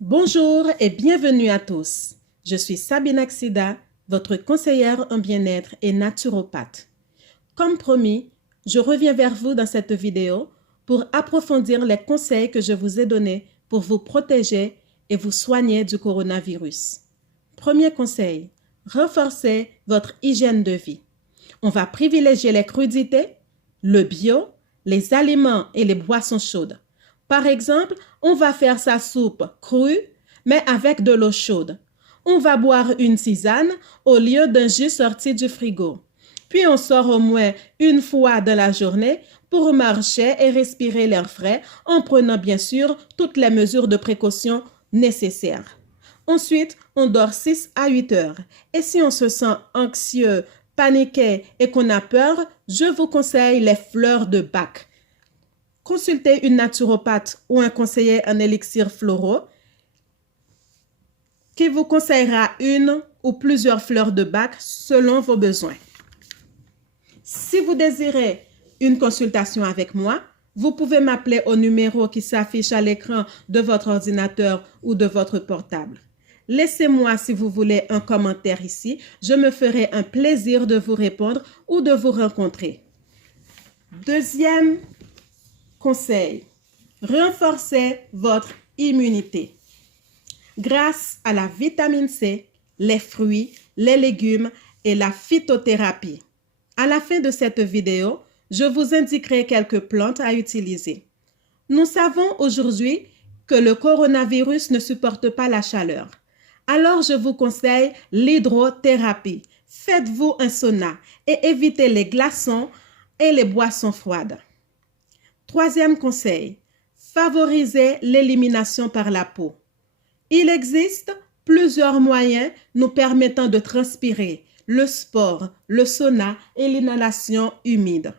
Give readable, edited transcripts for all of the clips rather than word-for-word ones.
Bonjour et bienvenue à tous. Je suis Sabine Axida, votre conseillère en bien-être et naturopathe. Comme promis, je reviens vers vous dans cette vidéo pour approfondir les conseils que je vous ai donnés pour vous protéger et vous soigner du coronavirus. Premier conseil, renforcez votre hygiène de vie. On va privilégier les crudités, le bio, les aliments et les boissons chaudes. Par exemple, on va faire sa soupe crue, mais avec de l'eau chaude. On va boire une tisane au lieu d'un jus sorti du frigo. Puis on sort au moins une fois dans la journée pour marcher et respirer l'air frais en prenant bien sûr toutes les mesures de précaution nécessaires. Ensuite, on dort 6 à 8 heures. Et si on se sent anxieux, paniqué et qu'on a peur, je vous conseille les fleurs de Bach. Consultez une naturopathe ou un conseiller en élixirs floraux qui vous conseillera une ou plusieurs fleurs de Bach selon vos besoins. Si vous désirez une consultation avec moi, vous pouvez m'appeler au numéro qui s'affiche à l'écran de votre ordinateur ou de votre portable. Laissez-moi, si vous voulez, un commentaire ici. Je me ferai un plaisir de vous répondre ou de vous rencontrer. Deuxième conseil, renforcez votre immunité. Grâce à la vitamine C, les fruits, les légumes et la phytothérapie. À la fin de cette vidéo, je vous indiquerai quelques plantes à utiliser. Nous savons aujourd'hui que le coronavirus ne supporte pas la chaleur. Alors, je vous conseille l'hydrothérapie. Faites-vous un sauna et évitez les glaçons et les boissons froides. Troisième conseil, favorisez l'élimination par la peau. Il existe plusieurs moyens nous permettant de transpirer, le sport, le sauna et l'inhalation humide.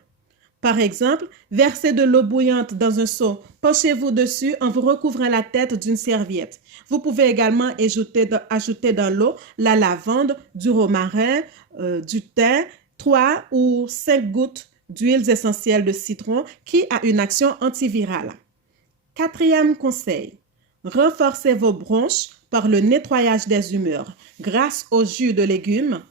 Par exemple, versez de l'eau bouillante dans un seau, penchez-vous dessus en vous recouvrant la tête d'une serviette. Vous pouvez également ajouter dans l'eau la lavande, du romarin, du thym, 3 ou 5 gouttes d'huiles essentielles de citron qui a une action antivirale. Quatrième conseil, renforcez vos bronches par le nettoyage des humeurs grâce au jus de légumes,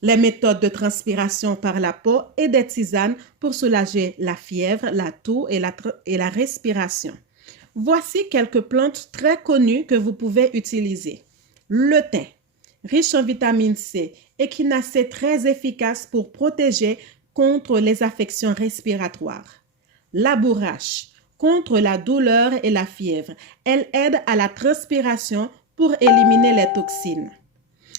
les méthodes de transpiration par la peau et des tisanes pour soulager la fièvre, la toux et la respiration. Voici quelques plantes très connues que vous pouvez utiliser. Le thym, riche en vitamine C, échinacée très efficace pour protéger contre les affections respiratoires. La bourrache, contre la douleur et la fièvre. Elle aide à la transpiration pour éliminer les toxines.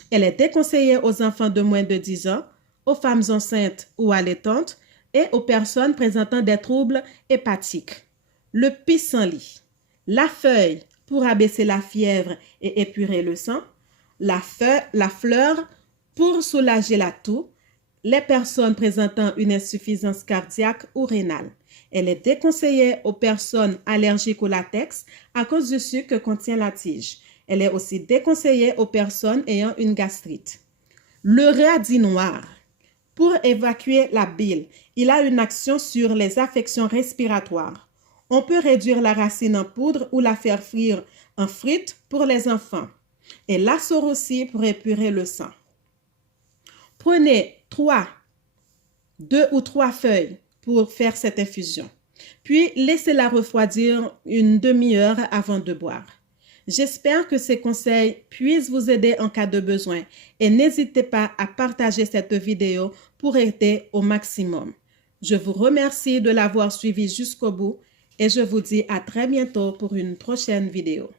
Elle est déconseillée aux enfants de moins de 10 ans, aux femmes enceintes ou allaitantes et aux personnes présentant des troubles hépatiques. Le pissenlit, la feuille pour abaisser la fièvre et épurer le sang, la fleur pour soulager la toux, les personnes présentant une insuffisance cardiaque ou rénale. Elle est déconseillée aux personnes allergiques au latex à cause du sucre que contient la tige. Elle est aussi déconseillée aux personnes ayant une gastrite. Le radis noir, pour évacuer la bile, il a une action sur les affections respiratoires. On peut réduire la racine en poudre ou la faire frire en frites pour les enfants. Et la sort aussi pour épurer le sang. Prenez 2 ou 3 feuilles pour faire cette infusion. Puis laissez-la refroidir une demi-heure avant de boire. J'espère que ces conseils puissent vous aider en cas de besoin et n'hésitez pas à partager cette vidéo pour aider au maximum. Je vous remercie de l'avoir suivi jusqu'au bout et je vous dis à très bientôt pour une prochaine vidéo.